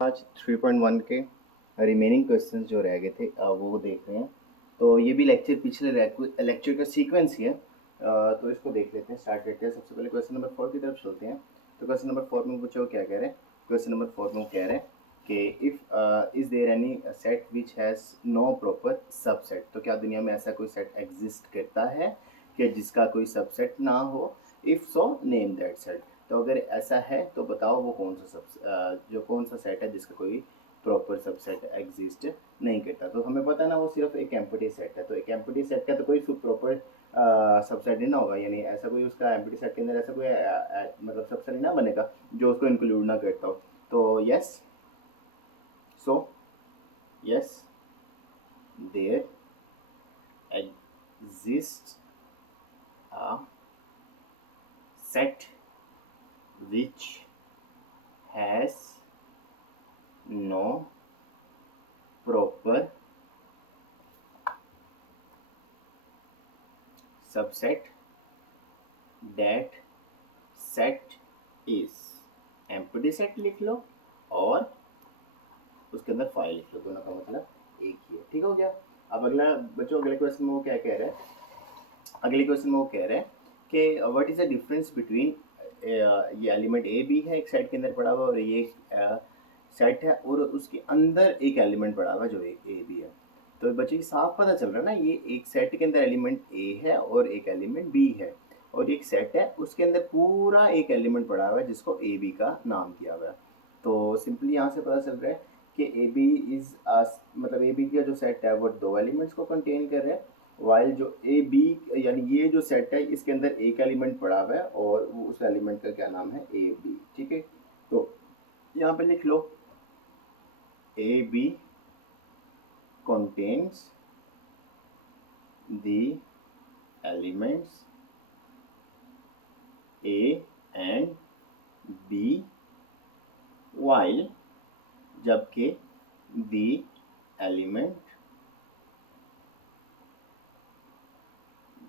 आज 3.1 के remaining questions जो रह गए थे वो देख रहे हैं। तो ये भी लेक्चर पिछले लेक्चर का सीक्वेंस ही है। तो इसको देख लेते हैं, स्टार्ट करते हैं। सबसे पहले क्वेश्चन नंबर 4 की तरफ चलते हैं। तो क्वेश्चन नंबर 4 में पूछो क्या कह रहे हैं। क्वेश्चन नंबर 4 में वो कह रहे हैं कि if is there any set which has no proper subset. तो क्या दुनिया में ऐसा कोई सेट एग्जिस्ट करता है कि जिसका कोई सबसेट ना हो? If so name that set. तो अगर ऐसा है तो बताओ वो कौन सा सेट है जिसका कोई प्रॉपर सबसेट एग्जिस्ट नहीं करता। तो हमें पता है ना, वो सिर्फ एक एम्प्टी सेट है। तो एक एम्प्टी सेट का तो कोई प्रॉपर सबसेट नहीं ना होगा, यानी ऐसा कोई उसका एम्प्टी सेट के अंदर ऐसा कोई मतलब सबसेट नहीं ना बनेगा जो उसको इंक्लूड ना करता हो। तो yes, so yes, there exist a set which has no proper subset. That set is empty set लिख लो और उसके अंदर फाइल लिख लो, दोनों का मतलब एक ही है। ठीक हो गया। अब अगला बच्चों, अगले क्वेश्चन में वो क्या कह रहे हैं। अगले क्वेश्चन में वो कह रहे हैं कि what is the difference between, ये एलिमेंट ए बी है एक सेट के अंदर पड़ा हुआ और ये सेट है और उसके अंदर एक एलिमेंट पड़ा हुआ जो ए बी है। तो बच्चों ये साफ पता चल रहा है ना, ये एक सेट के अंदर एलिमेंट ए है और एक एलिमेंट बी है, और एक सेट है उसके अंदर पूरा एक एलिमेंट पड़ा हुआ है जिसको ए बी का नाम किया हुआ है। तो सिंपली यहाँ से पता चल रहा है कि ए बी इज मतलब ए बी का जो सेट है वो दो एलिमेंट्स को कंटेन कर रहा है, वाइल जो ए बी यानी ये जो सेट है इसके अंदर एक एलिमेंट पड़ा हुआ है और वो उस एलिमेंट का क्या नाम है, ए बी। ठीक है, तो यहाँ पे लिख लो A B contains the elements A and B, while जबकि the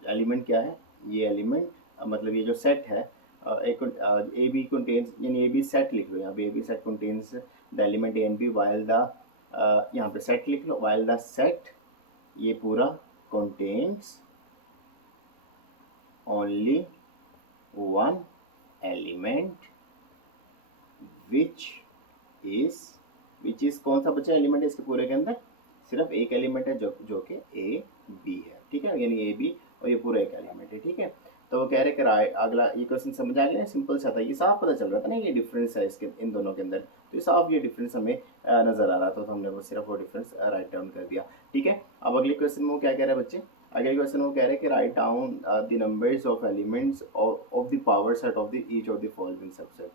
एलिमेंट क्या है, ये एलिमेंट मतलब ये जो सेट है एक ए बी कंटेन्स, यानी ए बी सेट लिख लो यहाँ पे, A B set contains the element A and B while the, यहाँ पे सेट लिख लो, वाइल द सेट ये पूरा contains only one element which is कौन सा बचा एलिमेंट है इसके पूरे के अंदर, सिर्फ एक एलिमेंट है जो कि ए बी है। ठीक है, यानी ए बी और ये पूरा एक एलिमेंट है। ठीक है, तो वो कह रहे कि अगला ये क्वेश्चन समझ आ गया, सिंपल सा था, ये साफ पता चल रहा था ना ये डिफरेंस है इसके इन दोनों के अंदर। तो ये साफ ये डिफरेंस हमें नजर आ रहा था, तो हमने वो सिर्फ वो डिफरेंस राइट डाउन कर दिया। ठीक है, अब अगले क्वेश्चन में वो क्या कह रहे हैं बच्चे, अगले क्वेश्चन में वो कह रहे हैं कि write down the numbers of elements of the power set of the each of the following subset.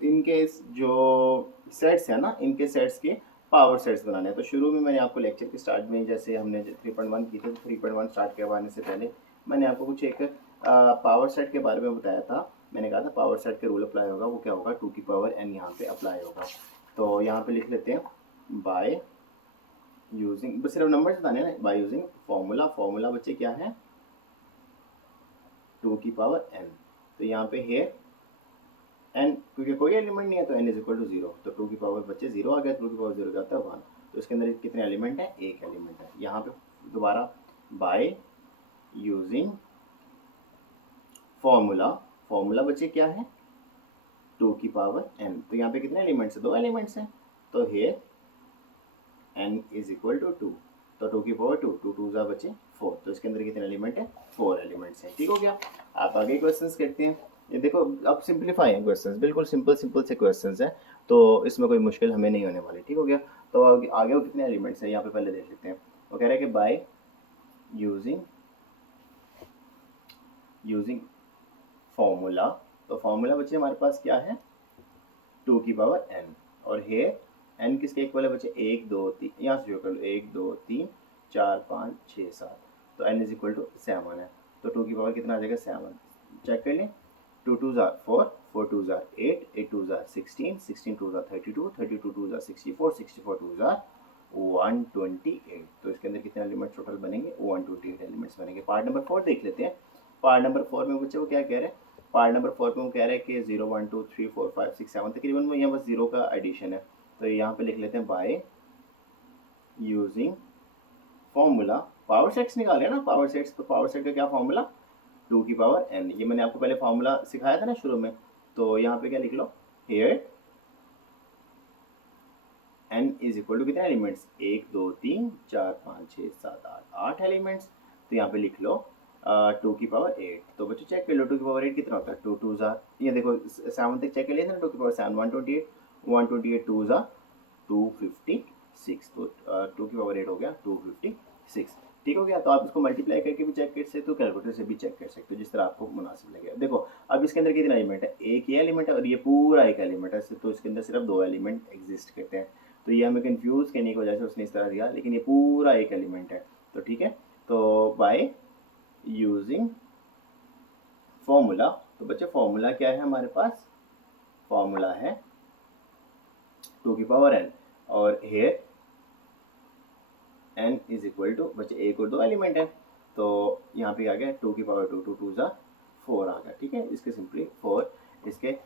इनके जो सेट्स हैं ना, इनके सेट्स के पावर सेट्स बनाने हैं। तो शुरू में मैंने आपको लेक्चर के स्टार्ट में जैसे हमने 3.1 की थी, 3.1 स्टार्ट करवाने से पहले मैंने आपको कुछ एक पावर सेट के बारे में बताया था। मैंने कहा था पावर सेट के रूल अप्लाई होगा, वो क्या होगा, 2 की पावर n यहाँ पे अप्लाई होगा। तो यहाँ पे लिख लेते हैं बाय यूजिंग, बस सिर्फ नंबर बताने ना, बाय यूजिंग फॉर्मूला। फॉर्मूला बच्चे क्या है, 2 की पावर n। तो यहाँ पे है n, क्योंकि कोई एलिमेंट नहीं है तो n इज इक्वल टू 0। तो 2 की पावर बच्चे 0 आ गया, 2 की पावर 0 जाता है 1। तो इसके अंदर कितने एलिमेंट है, एक एलिमेंट है। यहाँ पे दोबारा बाय यूजिंग फॉर्मूला, फॉर्मूला बच्चे क्या है, 2 की पावर n। तो यहाँ पे कितने एलिमेंट्स है, दो एलिमेंट्स हैं। तो here n is equal to 2। तो 2 की पावर 2, 2 2 जा बचे 4। तो इसके अंदर कितने एलिमेंट है, 4 एलिमेंट्स हैं। ठीक हो गया। आप आगे क्वेश्चंस करते हैं। ये देखो अब सिंप्लीफाई है क्वेश्चंस, बिल्कुल सिंपल सिंपल से क्वेश्चंस हैं, तो इसमें कोई मुश्किल हमें नहीं होने वाली। ठीक हो गया। तो आगे वो कितने एलिमेंट्स हैं यहाँ पे पहले देख लेते हैं। वो कह रहे हैं कि बाय यूजिंग फॉर्मूला। तो फॉर्मूला बच्चे हमारे पास क्या है, 2 की पावर n, और हेयर n किसके इक्वल है बच्चे, 1 2 3, यहाँ से शुरू कर लो, 1 2 3 4 5 6 7। तो n इज इक्वल टू 7 है। तो 2 की पावर कितना आ जाएगा, 7। चेक कर लें, 2 2 ज़ा 4, 4 2 ज़ा 8, 8 2 ज़ा 16, 16 2 ज़ा 32, 32 2 ज़ा 64, 64 2 ज़ा 128। तो इसके अंदर कितने एलिमेंट्स टोटल बनेंगे, 128 एलिमेंट्स बनेंगे। पार्ट नंबर 4 देख लेते हैं। पार्ट नंबर 4 में बच्चे वो क्या कह रहे हैं पार्ट नंबर 4 में वो कह रहा है कि 0 1 2 3 4 5 6 7 तकरीबन वो यहाँ बस 0 का एडिशन है। तो यहाँ पे लिख लेते हैं by using formula. Power sets निकाले ना, पावर सेट्स, तो पावर सेट का क्या फॉर्मूला, 2 की पावर n। ये मैंने आपको पहले फॉर्मूला सिखाया था ना शुरू में। तो यहाँ पे क्या लिख लो, here n is equal to कितने एलिमेंट्स, 1 2 3 4 5 6 7 8 एलिमेंट्स। तो यहाँ पे लिख लो 2 की पावर 8। तो बच्चों चेक कर लो 2 की पावर 8 कितना होता है, 2 2 ज़ा, ये देखो 7 तक चेक कर लिया था ना, 2 की पावर 7 128 2 ज़ा 256। तो 2 की पावर 8 हो गया 256, ठीक हो गया। तो आप इसको मल्टीप्लाई करके भी चेक कर सकते हो, कैलकुलेटर से भी चेक कर सकते हो, जिस तरह आपको मुनासिब लगे। देखो अब इसके अंदर कितने एलिमेंट है, एक ये एलिमेंट है और ये पूरा एक एलिमेंट है, तो इसके अंदर सिर्फ 2 एलिमेंट एग्जिस्ट करते हैं। तो ये हमें कंफ्यूज करने की वजह से उसने इस तरह दिया, लेकिन ये पूरा एक एलिमेंट है। तो ठीक है, तो बाय यूजिंग फॉर्मूला, तो बच्चे फॉर्मूला क्या है हमारे पास, फॉर्मूला है 2 की पावर n, और here n is equal to, बच्चे एक और 2 एलिमेंट है, तो यहाँ पे आ गया 2 की पावर 2 2 ज़ा 4 आ गया, ठीक है। इसके सिंपली 4 इसके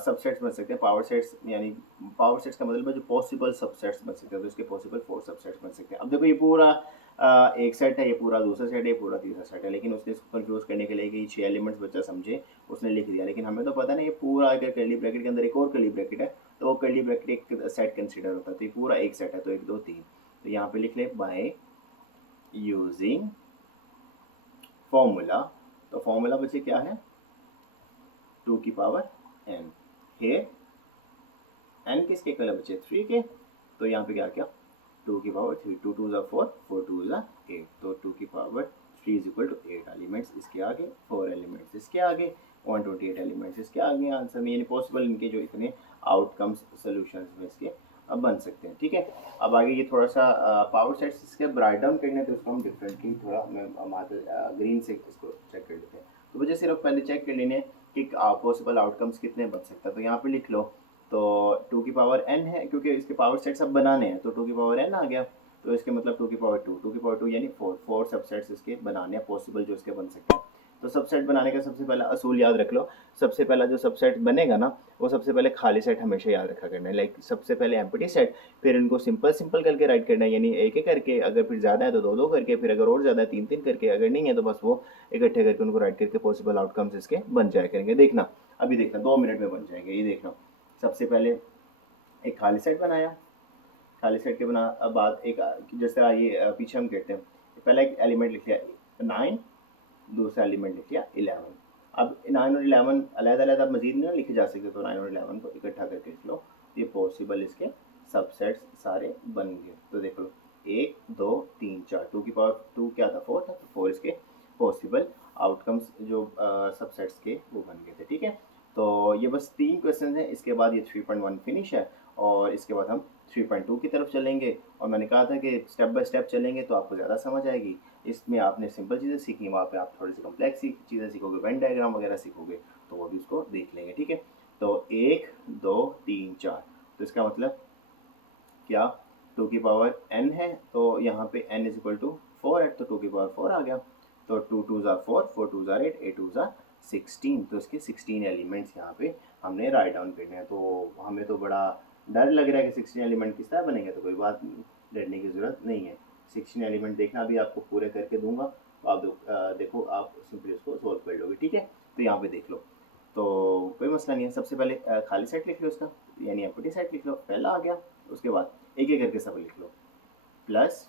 सबसेट्स बन सकते हैं, पावर सेट्स, यानी पावर सेट्स का मतलब है जो पॉसिबल सबसेट्स बन सकते हैं, तो इसके पॉसिबल 4 सबसेट्स बन सकते हैं। अब देखो ये पूरा एक सेट है, ये पूरा दूसरा सेट है, ये पूरा तीसरा सेट है, लेकिन उसने इसको कंफ्यूज करने के लिए कि 6 एलिमेंट्स बच्चा समझे उसने लिख दिया, लेकिन हमें तो पता नहीं ये पूरा, अगर कर्ली ब्रैकेट के अंदर एक और कर्ली ब्रैकेट है तो वो कर्ली ब्रैकेट एक सेट कंसिडर होता है, तो ये पूरा एक सेट है, तो 1 2 3। तो यहाँ पे लिख ले बाय यूजिंग फॉर्मूला। तो फॉर्मूला बच्चे क्या है, 2 की पावर n, हेयर n किसके इक्वल है बच्चे 3 के, तो यहाँ पे क्या क्या 2 की पावर 3, 2 2 ज़ा 4 4 2 ज़ा 8, तो 2 की power 3 is equal to 8 elements इसके आगे, 4 एलिमेंट्स इसके आगे, 128 एलिमेंट्स इसके आगे आंसर में, यानी पॉसिबल इनके जो इतने आउटकम्स सोल्यूशंस में इसके अब बन सकते हैं, ठीक है। अब आगे ये थोड़ा सा पावर सेट्स इसके ब्राइट डाउन करने, तो इसको हम डिफरेंटली थोड़ा ग्रीन से इसको चेक कर लेते हैं। तो मुझे सिर्फ पहले चेक कर लेने कि पॉसिबल आउटकम्स कितने बन सकता है। तो यहाँ पे लिख लो, तो 2 की पावर n है, क्योंकि इसके पावर सेट्स अब बनाने हैं, तो 2 की पावर n आ गया, तो इसके मतलब 2 की पावर 2, 2 की पावर 2 यानी 4 सबसेट्स इसके बनाने हैं पॉसिबल जो इसके बन सकते हैं। तो सबसेट बनाने का सबसे पहला असूल याद रख लो, सबसे पहला जो सबसेट बनेगा ना, वो सबसे पहले खाली सेट हमेशा याद रखा करना है, लाइक सबसे पहले एम्प्टी सेट, फिर इनको सिंपल सिंपल करके राइट करना है, यानी एक एक करके, अगर फिर ज़्यादा है तो 2 2 करके, फिर अगर और ज़्यादा है 3 3 करके, अगर नहीं है तो बस वो इकट्ठे करके उनको राइट करके पॉसिबल आउटकम्स इसके बन जाया करेंगे। देखना अभी, देखना 2 मिनट में बन जाएंगे, ये देखना। सबसे पहले एक खाली सेट बनाया, खाली सेट के बना बाद एक, जिस तरह ये पीछे हम कहते हैं, पहला एक एलिमेंट लिख लिया 9, दूसरा एलिमेंट लिख लिया 11। अब 9 और 11 अलग-अलग मजीद नहीं लिखे जा सकते, तो 9 और 11 को इकट्ठा करके लिख लो, ये पॉसिबल इसके सबसेट्स सारे बन गए। तो देख लो 1 2 3 4, 2 की पावर 2 क्या था 4 था, तो 4 इसके पॉसिबल आउटकम्स जो सबसेट्स के वो बन गए थे, ठीक है। तो ये बस 3 क्वेश्चन हैं, इसके बाद ये 3.1 फिनिश है, और इसके बाद हम 3.2 की तरफ चलेंगे। और मैंने कहा था कि स्टेप बाय स्टेप चलेंगे तो आपको ज़्यादा समझ आएगी। इसमें आपने सिंपल चीज़ें सीखी, वहाँ पे आप थोड़ी सी कॉम्प्लेक्स चीज़ें सीखोगे, वेन डायग्राम वगैरह सीखोगे, तो वो भी उसको देख लेंगे, ठीक है। तो 1 2 3 4, तो इसका मतलब क्या, 2 की पावर n है, तो यहाँ पे n इज इक्वल टू 4 है, तो 2 की पावर 4 आ गया, तो 2 2 ज़ा 4 4 2 ज़ा 8 8 2 ज़ा 16, तो इसके 16 एलिमेंट्स यहाँ पे हमने राइट डाउन करने हैं। तो हमें तो बड़ा डर लग रहा है कि 16 एलिमेंट किस तरह बनेंगे, तो कोई बात नहीं, डरने की ज़रूरत नहीं है। 16 एलिमेंट देखना, अभी आपको पूरे करके दूंगा, तो आप देखो आप सिंपली उसको सोल्व कर लोगे, ठीक है। तो यहाँ पे देख लो, तो कोई मसला नहीं है। सबसे पहले खाली सेट लिख लो इसका, यानी एम्प्टी सेट लिख लो, पहला आ गया। उसके बाद एक एक करके सब लिख लो, प्लस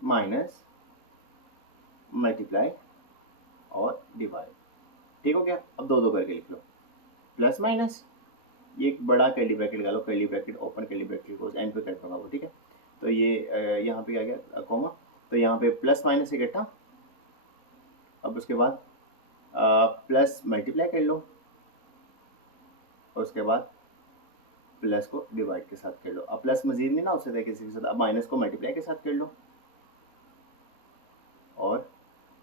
माइनस मल्टीप्लाई और डिवाइड, ठीक हो गया। अब 2 2 करके लिख लो, प्लस माइनस, ये एक बड़ा कर्ली ब्रैकेट लगा लो, curly bracket open curly bracket को एंड पे कर दूंगा वो, ठीक है। तो ये यहाँ पे आ गया कॉमा, तो यहाँ पे प्लस माइनस इकट्ठा। अब उसके बाद प्लस मल्टीप्लाई कर लो, और उसके बाद प्लस को डिवाइड के साथ कर लो। अब प्लस मजीद नहीं ना हो सकता किसी के साथ, अब माइनस को मल्टीप्लाई के साथ कर लो, और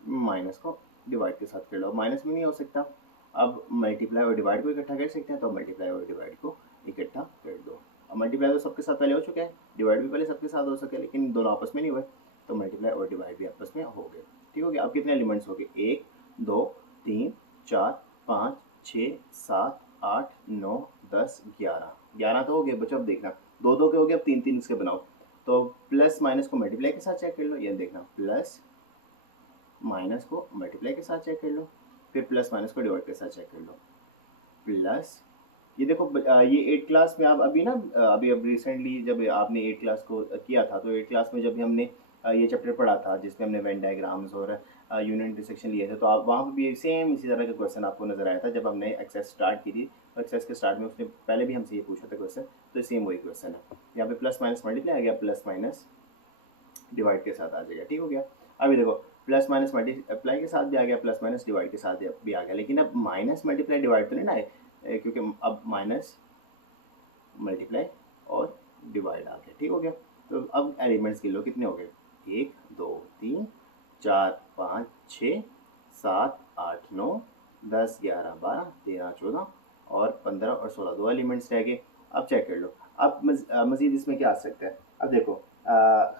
माइनस को डिवाइड के साथ कर लो। माइनस में नहीं हो सकता, अब मल्टीप्लाई और डिवाइड को इकट्ठा कर सकते हैं, तो मल्टीप्लाई और डिवाइड को इकट्ठा कर दो। अब मल्टीप्लाई तो सबके साथ पहले हो चुका है, डिवाइड भी पहले सबके साथ हो सके, लेकिन दोनों आपस में नहीं हुए, तो मल्टीप्लाई और डिवाइड भी आपस में हो गए, ठीक हो गया। अब कितने एलिमेंट्स हो गए, 1 2 3 4 5 6 7 8 9 10 11 11 तो हो गए बच्चों। अब देखना दो दो के हो गए, अब तीन तीन इसके बनाओ। तो प्लस माइनस को मल्टीप्लाई के साथ चेक कर लो, ये देखना प्लस माइनस को मल्टीप्लाई के साथ चेक कर लो, फिर प्लस माइनस को डिवाइड के साथ चेक कर लो। प्लस ये देखो ये 8 क्लास में आप अभी ना अभी रिसेंटली जब आपने 8 क्लास को किया था, तो 8 क्लास में जब भी हमने ये चैप्टर पढ़ा था जिसमें हमने वेन डायग्राम्स और यूनिट इंटरसेक्शन लिए थे, तो आप वहाँ पर भी सेम इसी तरह का क्वेश्चन आपको नजर आया था जब हमने एक्सेस स्टार्ट की थी। तो एक्सेस के स्टार्ट में उसने पहले भी हमसे ये पूछा था क्वेश्चन, तो सेम वही क्वेश्चन है। यहाँ पे प्लस माइनस मल्टीप्लाई आ गया, प्लस माइनस डिवाइड के साथ आ जाएगा, ठीक हो गया। अभी देखो प्लस माइनस मल्टीप्लाई के साथ भी आ गया, प्लस माइनस डिवाइड के साथ भी आ गया, लेकिन अब माइनस मल्टीप्लाई डिवाइड तो नहीं ना है, क्योंकि अब माइनस मल्टीप्लाई और डिवाइड आ गया, ठीक हो गया। तो अब एलिमेंट्स गिन लो कितने हो गए, 1 2 3 4 5 6 7 8 9 10 11 12 13 14 और 15 और 16, दो एलिमेंट्स रह गए। अब चेक कर लो, अब मजीद इसमें क्या आ सकता है। अब देखो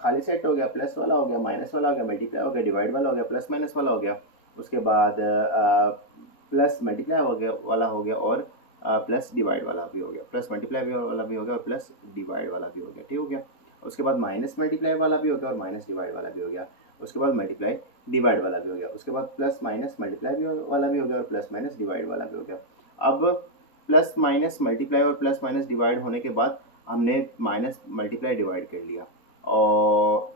खाली सेट हो गया, प्लस वाला हो गया, माइनस वाला हो गया, मल्टीप्लाई हो गया, डिवाइड वाला हो गया, प्लस माइनस वाला हो गया, उसके बाद प्लस मल्टीप्लाई हो गया वाला हो गया, और प्लस डिवाइड वाला भी हो गया, प्लस मल्टीप्लाई वाला भी हो गया और प्लस डिवाइड वाला भी हो गया, ठीक हो गया। उसके बाद माइनस मल्टीप्लाई वाला भी हो गया और माइनस डिवाइड वाला भी हो गया, उसके बाद मल्टीप्लाई डिवाइड वाला भी हो गया, उसके बाद प्लस माइनस मल्टीप्लाई वाला भी हो गया और प्लस माइनस डिवाइड वाला भी हो गया। अब प्लस माइनस मल्टीप्लाई और प्लस माइनस डिवाइड होने के बाद हमने माइनस मल्टीप्लाई डिवाइड कर लिया, और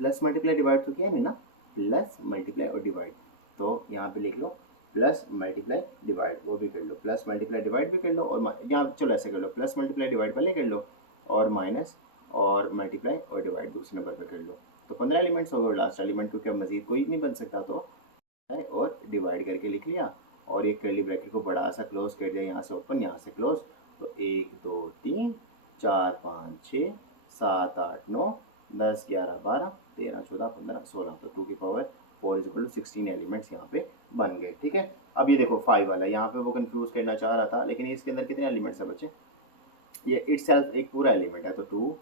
प्लस मल्टीप्लाई डिवाइड तो किया नहीं ना, प्लस मल्टीप्लाई और डिवाइड, तो यहाँ पे लिख लो प्लस मल्टीप्लाई डिवाइड, वो भी कर लो, प्लस मल्टीप्लाई डिवाइड भी कर लो, और यहाँ चलो ऐसे कर लो, प्लस मल्टीप्लाई डिवाइड पहले कर लो और माइनस और मल्टीप्लाई और डिवाइड दूसरे नंबर पे कर लो। तो 15 एलिमेंट्स हो गए, लास्ट एलिमेंट क्योंकि अब मजीद कोई नहीं बन सकता, तो और डिवाइड करके लिख लिया, और एक कर्ली ब्रैकेट को बड़ा सा क्लोज कर दिया, यहाँ से ओपन यहाँ से क्लोज। तो 1 2 3 4 5 6 7 8 9 10 11 12 13 14 15 16, तो 2 की power 4 is equal to 16 elements यहाँ पे बन गए, ठीक है। अब ये देखो 5 वाला, यहाँ पे वो कंफ्यूज करना चाह रहा था, लेकिन इसके अंदर कितने एलिमेंट्स है बच्चे, ये इटसेल्फ एक पूरा एलिमेंट है, तो 2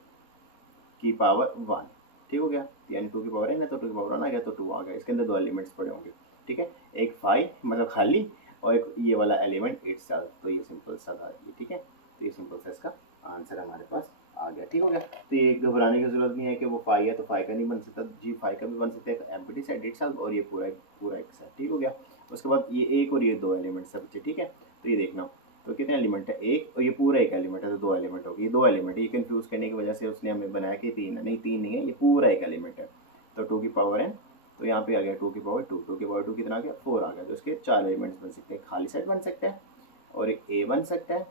की पावर 1, ठीक हो गया, यानी 2 की पावर है ना, तो 2 की पावर 1 आ गया, तो 2 आ गया। इसके अंदर दो एलिमेंट्स पड़े होंगे, ठीक है, एक 5 मतलब खाली, और एक ये वाला एलिमेंट इटसेल्फ, तो ये सिंपल सा था ये, ठीक है। तो ये सिंपल सा इसका आंसर हमारे पास आ गया, ठीक हो गया। तो ये घबराने की जरूरत नहीं है कि वो 5 है तो 5 का नहीं बन सकता जी, 5 का भी बन सकता है, एम्प्टी सेट इटसेल्फ, और ये पूरा एक सेट, ठीक हो गया। उसके बाद ये एक और ये दो एलिमेंट्स है बच्चे, ठीक है। तो ये देखना, तो कितने एलिमेंट है, एक, और ये पूरा एक एलिमेंट है, तो दो एलिमेंट होगी, ये दो एलिमेंट है, ये कंफ्यूज करने की वजह से उसने हमें बनाया कि 3 है, नहीं 3 नहीं है, ये पूरा एक एलिमेंट है। तो 2 की पावर n, तो यहाँ पे आ गया 2 की पावर 2, 2 की पावर 2 कितना आ गया 4 आ गया। तो इसके 4 एलिमेंट्स बन सकते हैं, खाली सेट बन सकता है, और एक ए बन सकता है,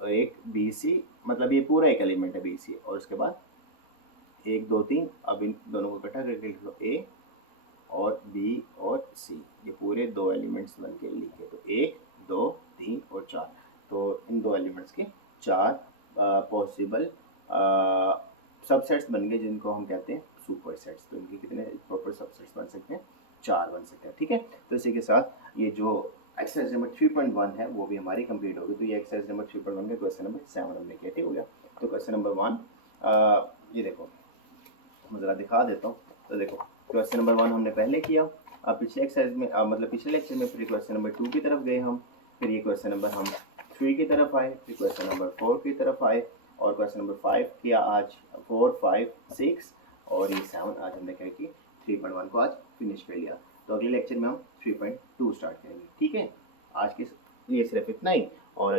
और एक बी सी, मतलब ये पूरा एक एलिमेंट है बी सी, और उसके बाद 1 2 3, अब इन दोनों को इकट्ठा करके लिख लो, ए और बी और सी, ये पूरे दो एलिमेंट्स बन के लिखे, तो 1 2 3 और 4, तो इन दो एलिमेंट्स के 4 पॉसिबल सबसेट्स बन गए, जिनको हम कहते हैं सुपर सेट्स। तो इनके कितने प्रॉपर सबसेट्स बन सकते हैं, 4 बन सकते हैं, ठीक है। तो इसी के साथ ये जो एक्सरसाइज नंबर 3.1 है वो भी हमारी कंप्लीट होगी। तो ये एक्सरसाइज नंबर 3.1 का क्वेश्चन नंबर 7 हमने किया, ठीक हो गया। तो क्वेश्चन नंबर 1 ये देखो, मैं ज़रा दिखा देता हूँ। तो देखो क्वेश्चन नंबर 1 हमने पहले किया, अब पिछले एक्सरसाइज में मतलब पिछले लेक्चर में फिर क्वेश्चन नंबर 2 की तरफ गए हम, फिर ये क्वेश्चन नंबर हम 3 की तरफ आए, फिर क्वेश्चन नंबर 4 की तरफ आए, और क्वेश्चन नंबर 5 किया आज, 4 5 6, और ये 7 आज हमने क्या कि 3.1 को आज फिनिश कर लिया। तो अगले लेक्चर में हम 3.2 स्टार्ट करेंगे, ठीक है। आज के लिए सिर्फ इतना ही, और